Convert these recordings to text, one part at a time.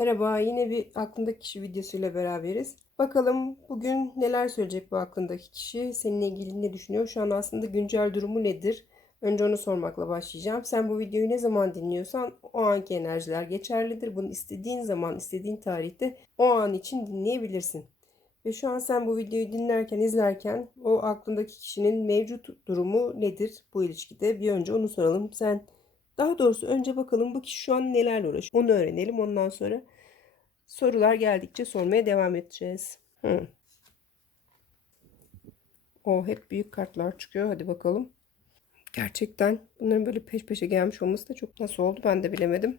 Merhaba, yine bir aklındaki kişi videosuyla beraberiz. Bakalım bugün neler söyleyecek bu aklındaki kişi, seninle ilgili ne düşünüyor? Şu an aslında güncel durumu nedir? Önce onu sormakla başlayacağım. Sen bu videoyu ne zaman dinliyorsan o anki enerjiler geçerlidir. Bunu istediğin zaman, istediğin tarihte o an için dinleyebilirsin. Ve şu an sen bu videoyu dinlerken, izlerken o aklındaki kişinin mevcut durumu nedir bu ilişkide? Bir önce onu soralım. Sen daha doğrusu önce bakalım bu kişi şu an nelerle uğraşıyor. Onu öğrenelim. Ondan sonra sorular geldikçe sormaya devam edeceğiz. Hı. O hep büyük kartlar çıkıyor. Hadi bakalım. Gerçekten bunların böyle peş peşe gelmiş olması da çok nasıl oldu ben de bilemedim.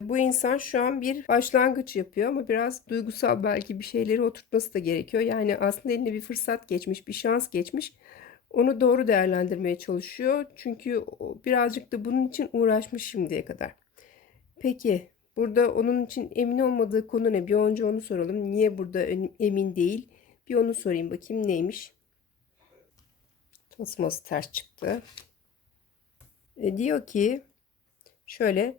Bu insan şu an bir başlangıç yapıyor ama biraz duygusal belki bir şeyleri oturtması da gerekiyor. Yani aslında eline bir fırsat geçmiş, bir şans geçmiş. Onu doğru değerlendirmeye çalışıyor. Çünkü birazcık da bunun için uğraşmış şimdiye kadar. Peki burada onun için emin olmadığı konu ne? Bir önce onu soralım. Niye burada emin değil? Bir onu sorayım bakayım neymiş? Tasması ters çıktı. E, diyor ki şöyle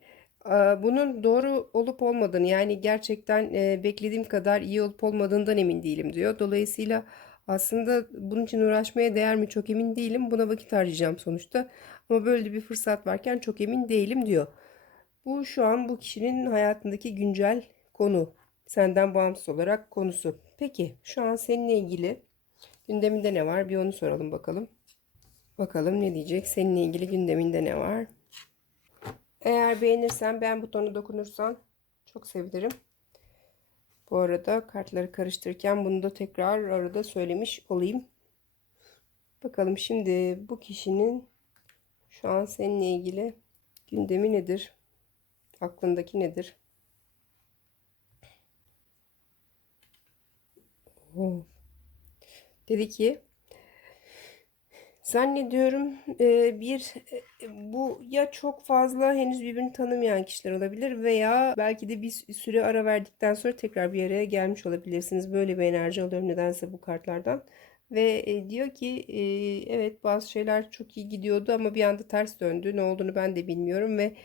bunun doğru olup olmadığını yani gerçekten e, beklediğim kadar iyi olup olmadığından emin değilim diyor. Dolayısıyla aslında bunun için uğraşmaya değer mi çok emin değilim. Buna vakit harcayacağım sonuçta. Ama böyle bir fırsat varken çok emin değilim diyor. Bu şu an bu kişinin hayatındaki güncel konu. Senden bağımsız olarak konusu. Peki şu an seninle ilgili gündeminde ne var? Bir onu soralım bakalım. Bakalım ne diyecek? Seninle ilgili gündeminde ne var? Eğer beğenirsen beğen butonu dokunursan çok sevinirim. Bu arada kartları karıştırırken bunu da tekrar arada söylemiş olayım. Bakalım şimdi bu kişinin şu an seninle ilgili gündemi nedir? Aklındaki nedir? Oh. Dedi ki Zannediyorum bir bu ya çok fazla henüz birbirini tanımayan kişiler olabilir veya belki de bir süre ara verdikten sonra tekrar bir araya gelmiş olabilirsiniz. Böyle bir enerji alıyorum nedense bu kartlardan. Ve diyor ki evet bazı şeyler çok iyi gidiyordu ama bir anda ters döndü. Ne olduğunu ben de bilmiyorum ve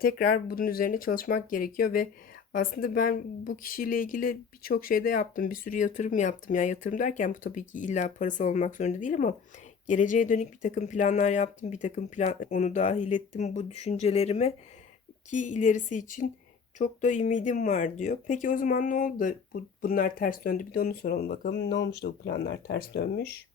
tekrar bunun üzerine çalışmak gerekiyor ve aslında ben bu kişiyle ilgili birçok şeyde yaptım. Bir sürü yatırım yaptım. Yani yatırım derken bu tabii ki illa parasal olmak zorunda değil ama geleceğe dönük bir takım planlar yaptım. Bir takım plan onu dahil ettim bu düşüncelerime ki ilerisi için çok da ümidim var diyor. Peki o zaman ne oldu? Bu, bunlar ters döndü. Bir de onu soralım bakalım. Ne olmuş da bu planlar ters dönmüş?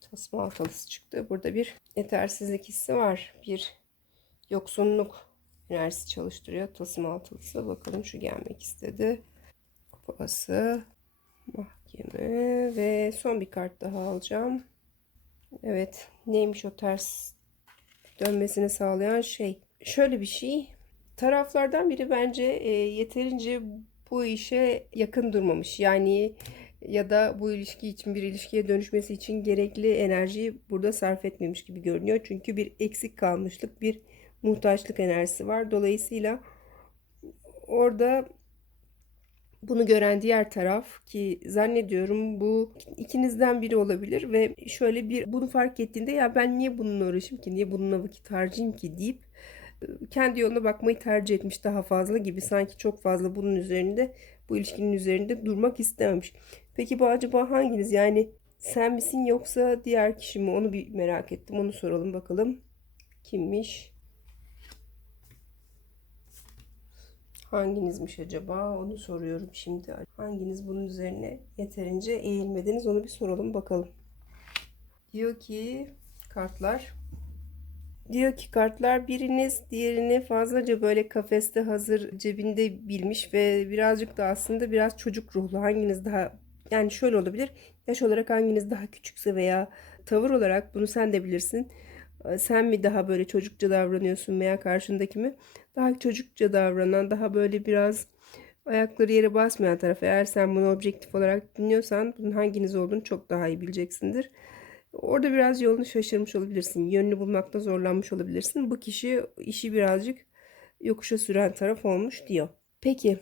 Tasma altılısı çıktı. Burada bir yetersizlik hissi var. Bir yoksunluk enerjisi çalıştırıyor. Tasma altılısı. Bakalım şu gelmek istedi. Kupası mahkeme ve son bir kart daha alacağım. Evet neymiş o ters dönmesini sağlayan şey. Şöyle bir şey. Taraflardan biri bence e, yeterince bu işe yakın durmamış. Yani ya da bu ilişki için bir ilişkiye dönüşmesi için gerekli enerjiyi burada sarf etmemiş gibi görünüyor. Çünkü bir eksik kalmışlık, bir muhtaçlık enerjisi var. Dolayısıyla orada bunu gören diğer taraf ki zannediyorum bu ikinizden biri olabilir ve şöyle bir bunu fark ettiğinde ya ben niye bununla uğraşayım ki niye bununla vakit harcayayım ki? deyip kendi yoluna bakmayı tercih etmiş daha fazla gibi sanki çok fazla bunun üzerinde bu ilişkinin üzerinde durmak istememiş. Peki bu acaba hanginiz? Yani sen misin yoksa diğer kişi mi? Onu bir merak ettim. Onu soralım bakalım. Kimmiş? Hanginizmiş acaba? Onu soruyorum şimdi. Hanginiz bunun üzerine yeterince eğilmediniz? Onu bir soralım bakalım. Diyor ki kartlar Diyor ki kartlar biriniz diğerini fazlaca böyle kafeste hazır cebinde bilmiş ve birazcık da aslında biraz çocuk ruhlu. Hanginiz daha yani şöyle olabilir. Yaş olarak hanginiz daha küçükse veya tavır olarak bunu sen de bilirsin. Sen mi daha böyle çocukça davranıyorsun veya karşındaki mi? daha çocukça davranan, daha böyle biraz ayakları yere basmayan taraf. Eğer sen bunu objektif olarak dinliyorsan bunun hanginiz olduğunu çok daha iyi bileceksindir. Orada biraz yolunu şaşırmış olabilirsin. Yönünü bulmakta zorlanmış olabilirsin. Bu kişi işi birazcık yokuşa süren taraf olmuş diyor. Peki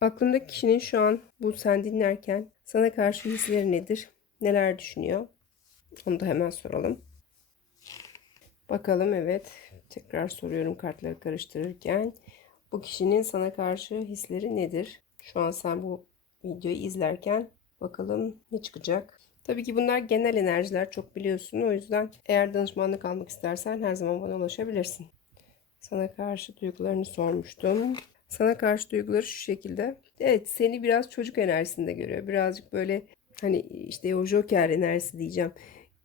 aklındaki kişinin şu an bu sen dinlerken sana karşı hisleri nedir? Neler düşünüyor? Onu da hemen soralım. Bakalım evet. Tekrar soruyorum kartları karıştırırken. Bu kişinin sana karşı hisleri nedir? Şu an sen bu videoyu izlerken bakalım ne çıkacak. Tabii ki bunlar genel enerjiler çok biliyorsun. O yüzden eğer danışmanlık almak istersen her zaman bana ulaşabilirsin. Sana karşı duygularını sormuştum. Sana karşı duyguları şu şekilde. Evet seni biraz çocuk enerjisinde görüyor. Birazcık böyle hani işte o joker enerjisi diyeceğim.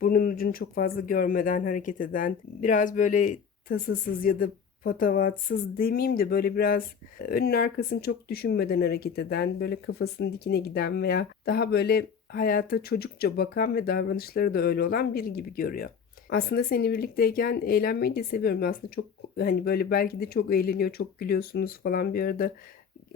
Burnun ucunu çok fazla görmeden hareket eden. Biraz böyle tasasız ya da patavatsız demeyeyim de böyle biraz önün arkasını çok düşünmeden hareket eden, böyle kafasının dikine giden veya daha böyle hayata çocukça bakan ve davranışları da öyle olan biri gibi görüyor. Aslında seninle birlikteyken eğlenmeyi de seviyorum. Aslında çok hani böyle belki de çok eğleniyor, çok gülüyorsunuz falan bir arada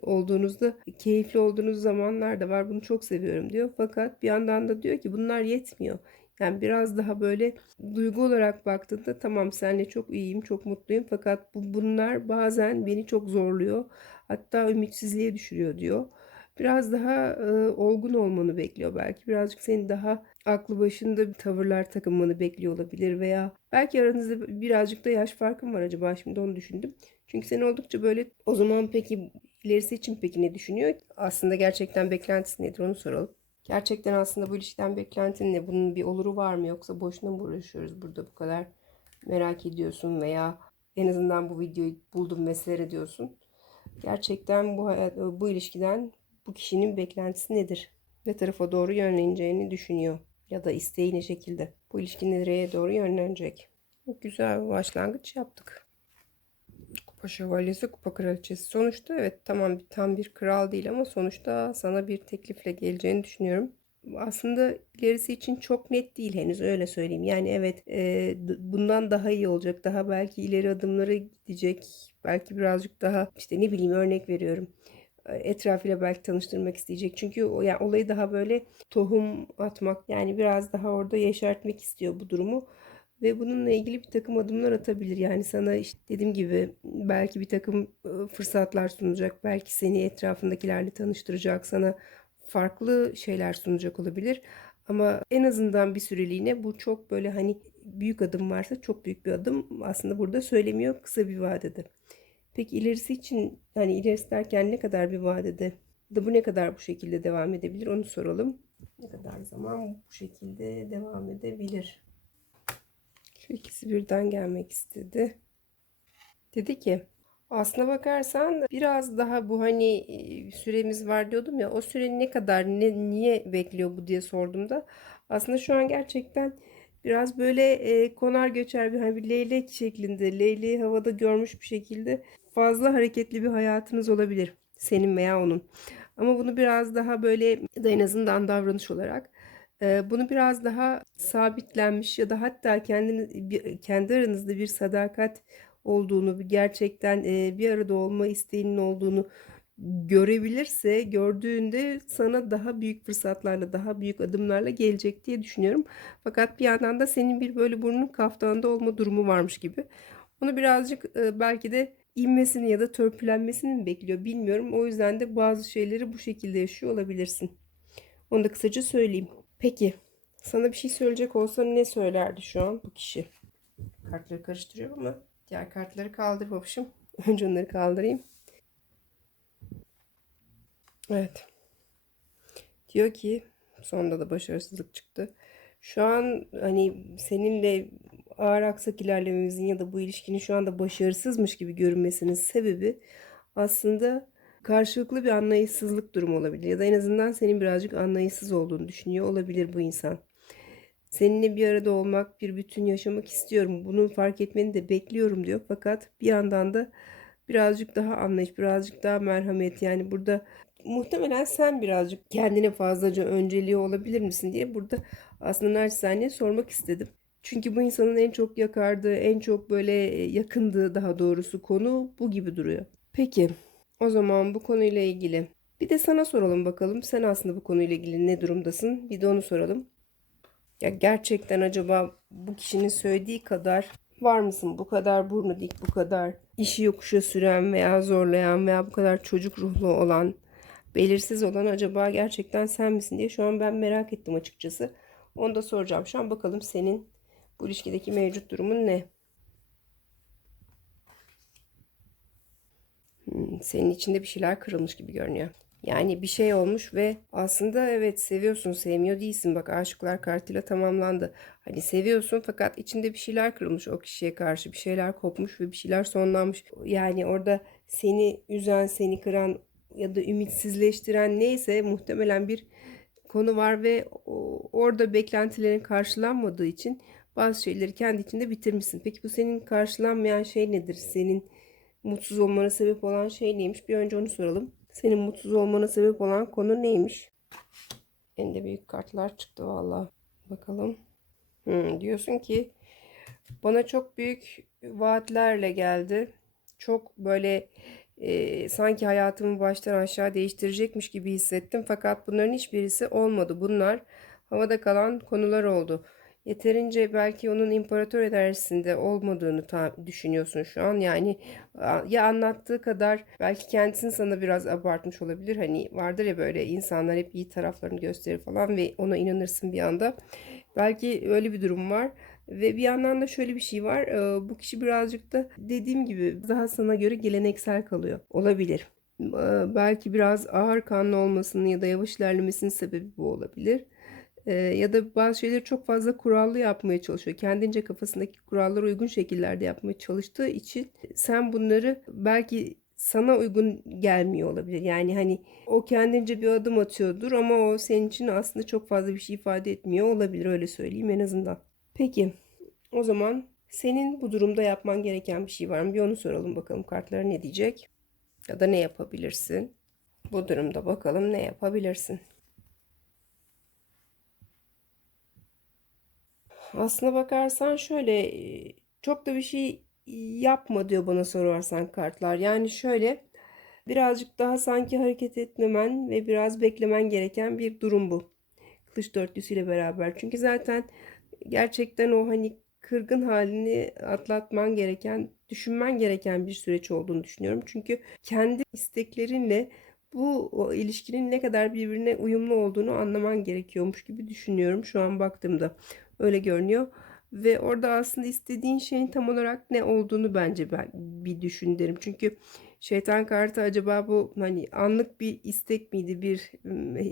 olduğunuzda keyifli olduğunuz zamanlar da var. Bunu çok seviyorum diyor. Fakat bir yandan da diyor ki bunlar yetmiyor. Yani biraz daha böyle duygu olarak baktığında tamam seninle çok iyiyim, çok mutluyum fakat bu, bunlar bazen beni çok zorluyor. Hatta ümitsizliğe düşürüyor diyor. Biraz daha e, olgun olmanı bekliyor belki. Birazcık senin daha aklı başında bir tavırlar takınmanı bekliyor olabilir veya belki aranızda birazcık da yaş farkın var acaba şimdi onu düşündüm. Çünkü sen oldukça böyle o zaman peki ilerisi için peki ne düşünüyor? Aslında gerçekten beklentisi nedir onu soralım. Gerçekten aslında bu ilişkiden beklentin ne? Bunun bir oluru var mı yoksa boşuna mı uğraşıyoruz burada bu kadar merak ediyorsun veya en azından bu videoyu buldum ve seyrediyorsun. Gerçekten bu hayat, bu ilişkiden bu kişinin beklentisi nedir? Ne tarafa doğru yönleneceğini düşünüyor ya da isteği ne şekilde? Bu ilişki nereye doğru yönlenecek? Güzel bir başlangıç yaptık. Kupa şövalyesi, kupa kraliçesi. Sonuçta evet tamam tam bir kral değil ama sonuçta sana bir teklifle geleceğini düşünüyorum. Aslında ilerisi için çok net değil henüz öyle söyleyeyim. Yani evet e, bundan daha iyi olacak. Daha belki ileri adımlara gidecek. Belki birazcık daha işte ne bileyim örnek veriyorum etrafıyla belki tanıştırmak isteyecek. Çünkü o yani olayı daha böyle tohum atmak yani biraz daha orada yeşertmek istiyor bu durumu ve bununla ilgili bir takım adımlar atabilir. Yani sana işte dediğim gibi belki bir takım fırsatlar sunacak. Belki seni etrafındakilerle tanıştıracak. Sana farklı şeyler sunacak olabilir. Ama en azından bir süreliğine bu çok böyle hani büyük adım varsa çok büyük bir adım aslında burada söylemiyor kısa bir vadede. Peki ilerisi için yani ilerisi derken ne kadar bir vadede da bu ne kadar bu şekilde devam edebilir onu soralım. Ne kadar zaman bu şekilde devam edebilir? Şu ikisi birden gelmek istedi. Dedi ki aslına bakarsan biraz daha bu hani e, süremiz var diyordum ya o süre ne kadar ne niye bekliyor bu diye sorduğumda aslında şu an gerçekten biraz böyle e, konar göçer bir hani bir leylek şeklinde leyleği havada görmüş bir şekilde fazla hareketli bir hayatınız olabilir senin veya onun. Ama bunu biraz daha böyle da en azından davranış olarak bunu biraz daha sabitlenmiş ya da hatta kendini kendi aranızda bir sadakat olduğunu, gerçekten bir arada olma isteğinin olduğunu görebilirse gördüğünde sana daha büyük fırsatlarla daha büyük adımlarla gelecek diye düşünüyorum. Fakat bir yandan da senin bir böyle burnun kaftanda olma durumu varmış gibi. Onu birazcık belki de inmesini ya da törpülenmesini mi bekliyor bilmiyorum. O yüzden de bazı şeyleri bu şekilde yaşıyor olabilirsin. Onu da kısaca söyleyeyim. Peki sana bir şey söyleyecek olsa ne söylerdi şu an bu kişi? Kartları karıştırıyorum ama diğer kartları kaldırmamışım. Önce onları kaldırayım. Evet. Diyor ki sonunda da başarısızlık çıktı. Şu an hani seninle ağır aksak ilerlememizin ya da bu ilişkinin şu anda başarısızmış gibi görünmesinin sebebi aslında karşılıklı bir anlayışsızlık durumu olabilir. Ya da en azından senin birazcık anlayışsız olduğunu düşünüyor olabilir bu insan. Seninle bir arada olmak, bir bütün yaşamak istiyorum. Bunu fark etmeni de bekliyorum diyor. Fakat bir yandan da birazcık daha anlayış, birazcık daha merhamet. Yani burada muhtemelen sen birazcık kendine fazlaca önceliği olabilir misin diye burada aslında naçizane sormak istedim. Çünkü bu insanın en çok yakardığı, en çok böyle yakındığı daha doğrusu konu bu gibi duruyor. Peki o zaman bu konuyla ilgili bir de sana soralım bakalım. Sen aslında bu konuyla ilgili ne durumdasın? Bir de onu soralım. Ya gerçekten acaba bu kişinin söylediği kadar var mısın? Bu kadar burnu dik, bu kadar işi yokuşa süren veya zorlayan veya bu kadar çocuk ruhlu olan, belirsiz olan acaba gerçekten sen misin diye şu an ben merak ettim açıkçası. Onu da soracağım. Şu an bakalım senin bu ilişkideki mevcut durumun ne? Senin içinde bir şeyler kırılmış gibi görünüyor. Yani bir şey olmuş ve aslında evet seviyorsun, sevmiyor değilsin. Bak aşıklar kartıyla tamamlandı. Hani seviyorsun fakat içinde bir şeyler kırılmış o kişiye karşı. Bir şeyler kopmuş ve bir şeyler sonlanmış. Yani orada seni üzen, seni kıran ya da ümitsizleştiren neyse muhtemelen bir konu var ve orada beklentilerin karşılanmadığı için bazı şeyleri kendi içinde bitirmişsin. Peki bu senin karşılanmayan şey nedir? Senin mutsuz olmana sebep olan şey neymiş? Bir önce onu soralım. Senin mutsuz olmana sebep olan konu neymiş? Elinde büyük kartlar çıktı valla. Bakalım. Hmm, diyorsun ki bana çok büyük vaatlerle geldi. Çok böyle e, sanki hayatımı baştan aşağı değiştirecekmiş gibi hissettim. Fakat bunların hiçbirisi olmadı. Bunlar havada kalan konular oldu. Yeterince belki onun imparator enerjisinde olmadığını düşünüyorsun şu an. Yani ya anlattığı kadar belki kendisini sana biraz abartmış olabilir. Hani vardır ya böyle insanlar hep iyi taraflarını gösterir falan ve ona inanırsın bir anda. Belki öyle bir durum var. Ve bir yandan da şöyle bir şey var. Ee, Bu kişi birazcık da dediğim gibi daha sana göre geleneksel kalıyor. Olabilir. Ee, Belki biraz ağır kanlı olmasının ya da yavaş ilerlemesinin sebebi bu olabilir. Ya da bazı şeyleri çok fazla kurallı yapmaya çalışıyor. Kendince kafasındaki kurallara uygun şekillerde yapmaya çalıştığı için sen bunları belki sana uygun gelmiyor olabilir. Yani hani o kendince bir adım atıyordur ama o senin için aslında çok fazla bir şey ifade etmiyor olabilir öyle söyleyeyim en azından. Peki o zaman senin bu durumda yapman gereken bir şey var mı? Bir onu soralım bakalım kartlar ne diyecek ya da ne yapabilirsin? Bu durumda bakalım ne yapabilirsin? Aslına bakarsan şöyle e, çok da bir şey yapma diyor bana sorarsan kartlar. Yani şöyle birazcık daha sanki hareket etmemen ve biraz beklemen gereken bir durum bu. Kılıç dörtlüsüyle beraber. Çünkü zaten gerçekten o hani kırgın halini atlatman gereken, düşünmen gereken bir süreç olduğunu düşünüyorum. Çünkü kendi isteklerinle bu ilişkinin ne kadar birbirine uyumlu olduğunu anlaman gerekiyormuş gibi düşünüyorum şu an baktığımda. Öyle görünüyor. Ve orada aslında istediğin şeyin tam olarak ne olduğunu bence ben bir düşün derim. Çünkü şeytan kartı acaba bu hani anlık bir istek miydi, bir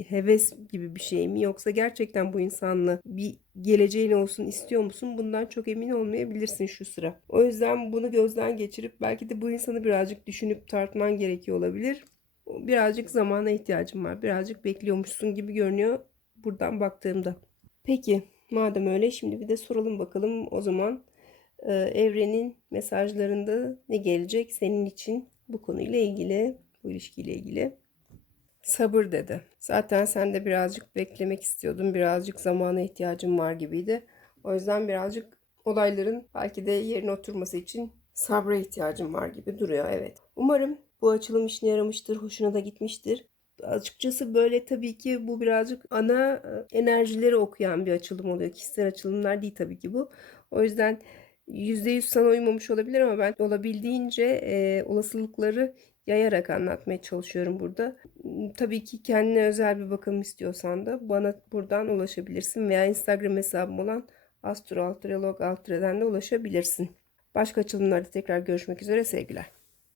heves gibi bir şey mi? Yoksa gerçekten bu insanla bir geleceğin olsun istiyor musun? Bundan çok emin olmayabilirsin şu sıra. O yüzden bunu gözden geçirip belki de bu insanı birazcık düşünüp tartman gerekiyor olabilir. Birazcık zamana ihtiyacım var. Birazcık bekliyormuşsun gibi görünüyor buradan baktığımda. Peki madem öyle şimdi bir de soralım bakalım o zaman e, evrenin mesajlarında ne gelecek senin için bu konuyla ilgili, bu ilişkiyle ilgili. Sabır dedi. Zaten sen de birazcık beklemek istiyordun. Birazcık zamana ihtiyacın var gibiydi. O yüzden birazcık olayların belki de yerine oturması için sabra ihtiyacın var gibi duruyor. Evet. Umarım bu açılım işine yaramıştır, hoşuna da gitmiştir. Açıkçası böyle tabii ki bu birazcık ana e, enerjileri okuyan bir açılım oluyor. Kişisel açılımlar değil tabii ki bu. O yüzden %100 sana uymamış olabilir ama ben olabildiğince e, olasılıkları yayarak anlatmaya çalışıyorum burada. M, Tabii ki kendine özel bir bakım istiyorsan da bana buradan ulaşabilirsin veya Instagram hesabım olan astroaltrolog alt de ulaşabilirsin. Başka açılımlarda tekrar görüşmek üzere sevgiler.